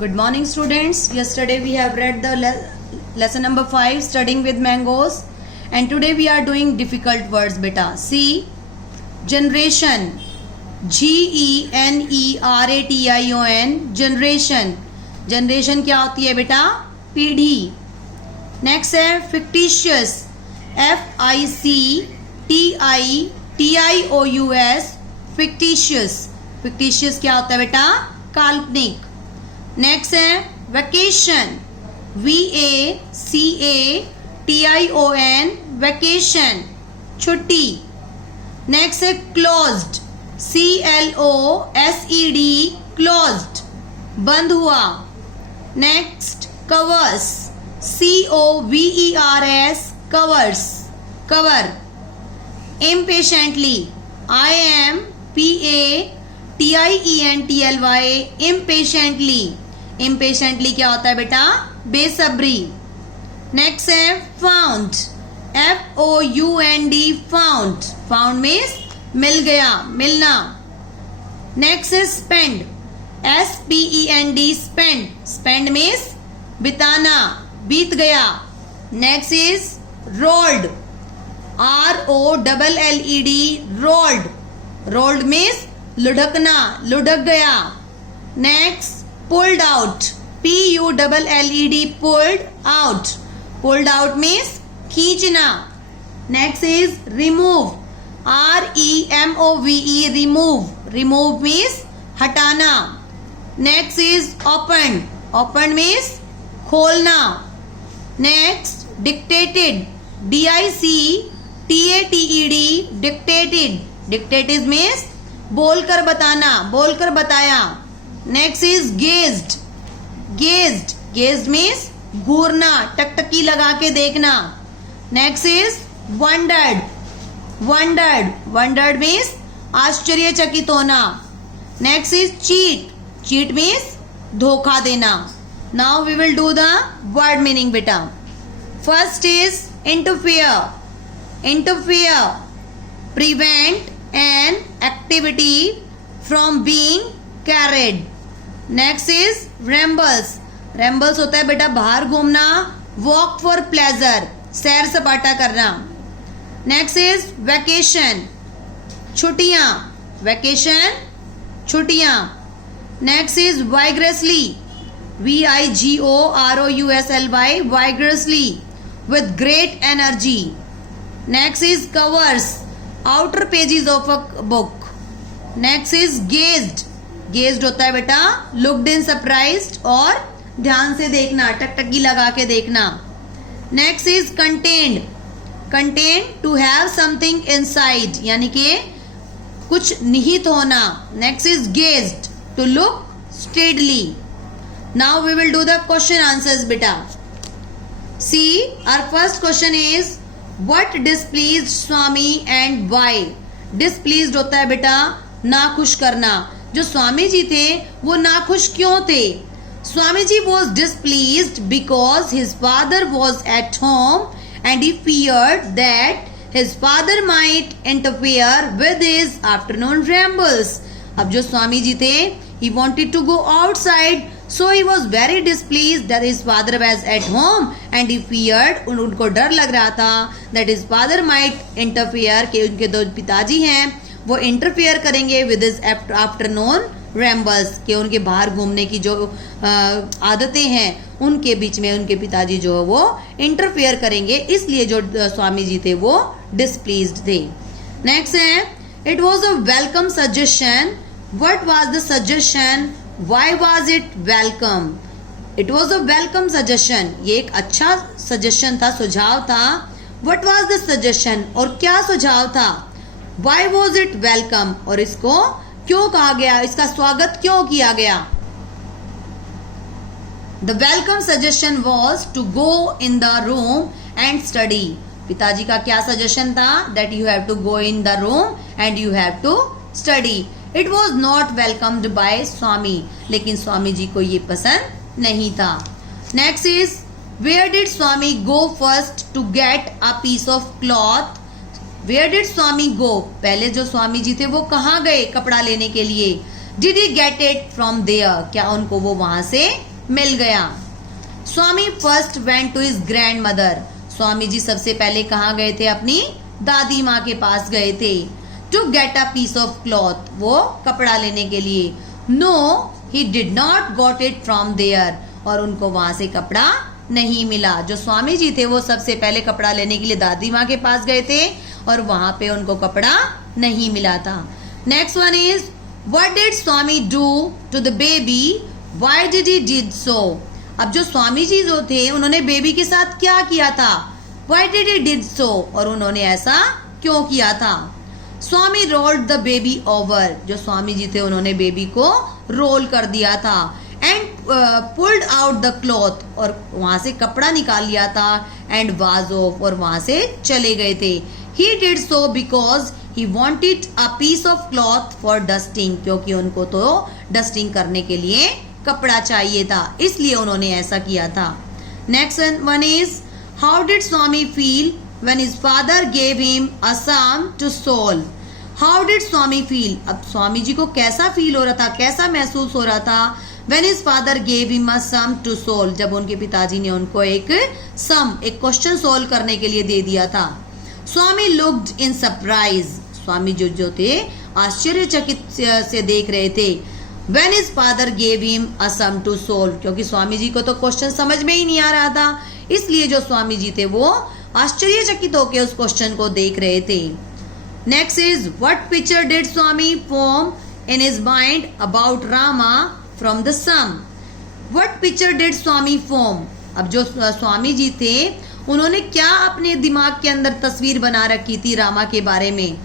Good morning, students. Yesterday we have read the lesson number 5, studying with mangoes, and today we are doing difficult words. Beta, see, generation, GENERATION, generation. Generation क्या होती है बेटा? पीढ़ी. Next है fictitious, FICTITIOUS, fictitious. fictitious क्या होता है बेटा? काल्पनिक. नेक्स्ट है वैकेशन, VACATION, वैकेशन, छुट्टी. नेक्स्ट है क्लोज्ड, CLOSED, क्लोज्ड, बंद हुआ. Next covers, COVERS, covers, cover. Impatiently, IMPATIENTLY, impatiently. Impatiently क्या होता है बेटा? बेसब्री. नेक्स्ट है found, FOUND, found. Found means मिल गया, मिलना. नेक्स्ट है spend, SPEND, spend. Spend means बिताना, बीत गया. Next is rolled, ROLLED, rolled. Rolled means लुढ़कना, लुढ़क गया. Next pulled out, PULLED, pulled out. Pulled out means खींचना. Next is remove, REMOVE, remove. Remove means हटाना. Next is open, open means खोलना. Next dictated, DICTATED, dictated. Dictated means बोलकर बताना, बोलकर बताया. Next is gazed, gazed. Gazed means घूरना, टकटकी लगा के देखना. Next is wondered, wondered. Wondered means आश्चर्यचकित होना. Next is cheat, cheat means धोखा देना. Now we will do the word meaning बेटा. First is interfere. Interfere, prevent an activity from being carried. Next is rambles. Rambles होता है बेटा बाहर घूमना, walk for pleasure, सैर सपाटा करना. Next is vacation, छुट्टियां. vacation, छुट्टियां. Next is vigorously, VIGOROUSLY, vigorously, with great energy. Next is covers, outer pages of a book. Next is gazed. Gazed होता है बेटा looked in surprised, और ध्यान से देखना, टकटकी लगा के देखना. Next is contained. Contained, to have something inside, यानी कि कुछ निहित होना. Next is gazed, to look steadily. Now we will do the question answers बेटा. See, our first question is what displeased Swami and why? Displeased होता है बेटा नाखुश करना. जो स्वामी जी थे वो नाखुश क्यों थे? Swami ji was displeased because his father was at home and he feared that his father might interfere with his afternoon rambles. अब जो स्वामी जी थे he wanted to go outside, so he was very displeased that his father was at home and he feared, उनको डर लग रहा था that his father might interfere, कि उनके दो पिताजी हैं वो इंटरफेयर करेंगे with his afternoon rambles, कि उनके बाहर घूमने की जो आदतें हैं उनके बीच में उनके पिताजी जो है वो इंटरफेयर करेंगे, इसलिए जो स्वामी जी थे वो डिस्प्लीज्ड थे. नेक्स्ट है it was a welcome suggestion. What was the suggestion? Why was it welcome? It was a welcome suggestion. ये एक अच्छा सजेशन था, सुझाव था. What was the suggestion? और क्या सुझाव था? Why was it welcome? और इसको क्यों कहा गया, इसका स्वागत क्यों किया गया? The welcome suggestion was to go in the room and study. पिताजी का क्या सजेशन था? That you have to go in the room and you have to study. It was not welcomed by Swami. लेकिन स्वामी जी को ये पसंद नहीं था. Next is where did Swami go first to get a piece of cloth? Where did Swami go? पहले जो स्वामी जी थे वो कहाँ गए कपड़ा लेने के लिए? Did he get it from there? क्या उनको वो वहां से मिल गया। Swami first went to his grandmother. Swami ji सबसे पहले कहाँ गए थे? अपनी दादी माँ के पास गए थे। To get a piece of cloth, वो कपड़ा लेने के लिए। No he did not got it from there, और उनको वहां से कपड़ा नहीं मिला। जो स्वामी जी थे वो सबसे पहले कपड़ा लेने के लिए दादी माँ के पास गए थे और वहां पे उनको कपड़ा नहीं मिला था। Next one is what did Swami do to the baby, why did he did so. अब जो स्वामी जी जो थे उन्होंने बेबी के साथ क्या किया था? व्हाई डिड ही डिड सो, और उन्होंने ऐसा क्यों किया था? स्वामी रोल्ड द बेबी ओवर। जो स्वामी जी थे उन्होंने बेबी को रोल कर दिया था। And pulled out the cloth, और वहां से कपड़ा निकाल लिया था। एंड वाज ऑफ, और वहां से चले गए थे। He did so because he wanted a piece of cloth for dusting, क्योंकि उनको तो डस्टिंग करने के लिए कपड़ा चाहिए था, इसलिए उन्होंने ऐसा किया था। Next one is how did Swami feel when his father gave him a sum to solve. How did Swami feel? अब स्वामी जी को कैसा फील हो रहा था, कैसा महसूस हो रहा था? When his father gave him a sum to solve, जब उनके पिताजी ने उनको एक एक क्वेश्चन सोल्व करने के लिए दे दिया था। स्वामी looked in surprise. स्वामी जो थे आश्चर्यचकित से देख रहे थे। When his father gave him a sum to solve, क्योंकि स्वामी जी को तो क्वेश्चन समझ में ही नहीं आ रहा था, इसलिए जो स्वामी जी थे वो आश्चर्यचकित होकर उस क्वेश्चन को देख रहे थे। Next is what picture did Swami form in his mind about Rama from the sum. What picture did Swami form. अब जो स्वामी जी थे उन्होंने क्या अपने दिमाग के अंदर तस्वीर बना रखी थी रामा के बारे में?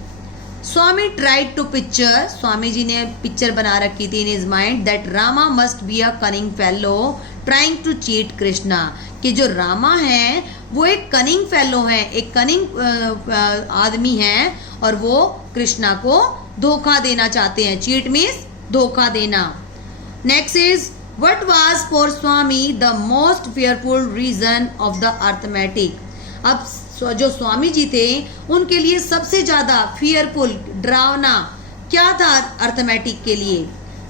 Swami tried to picture, Swami ji ने पिक्चर बना रखी थी in his mind that Rama must be a cunning fellow trying to cheat Krishna, कि जो रामा है वो एक कनिंग फेलो है, एक कनिंग आदमी है और वो कृष्णा को धोखा देना चाहते हैं। चीट मीन्स धोखा देना। Next is what was for Swami the most fearful reason of the arithmetic. अब जो स्वामी जी थे उनके लिए सबसे ज्यादा फियरफुल, डरावना क्या था अर्थमेटिक के लिए?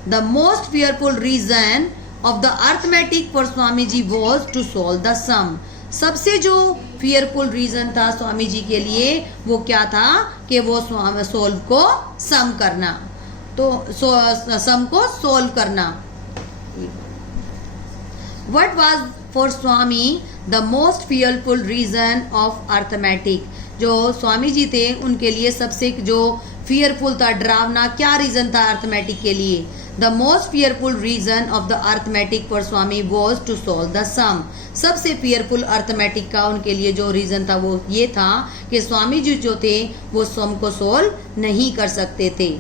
The most fearful reason of the arithmetic for Swami ji was to solve the sum. सबसे जो फियरफुल रीजन था स्वामी जी के लिए वो क्या था कि वो सोल्व को सम करना, तो सम को सोल्व करना। What was for Swami the most fearful reason of arithmetic. जो स्वामी जी थे उनके लिए सबसे जो फियरफुल था, डरावना क्या रीजन था अर्थमेटिक के लिए? The most fearful reason of the arithmetic for Swami was to solve the sum. सबसे फियरफुल अर्थमेटिक का उनके लिए जो रीजन था वो ये था कि स्वामी जी जो थे वो सम को सोल्व नहीं कर सकते थे।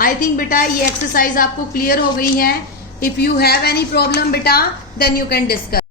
आई थिंक बेटा ये एक्सरसाइज आपको क्लियर हो गई है। If you have any problem बेटा देन यू कैन डिस्कस।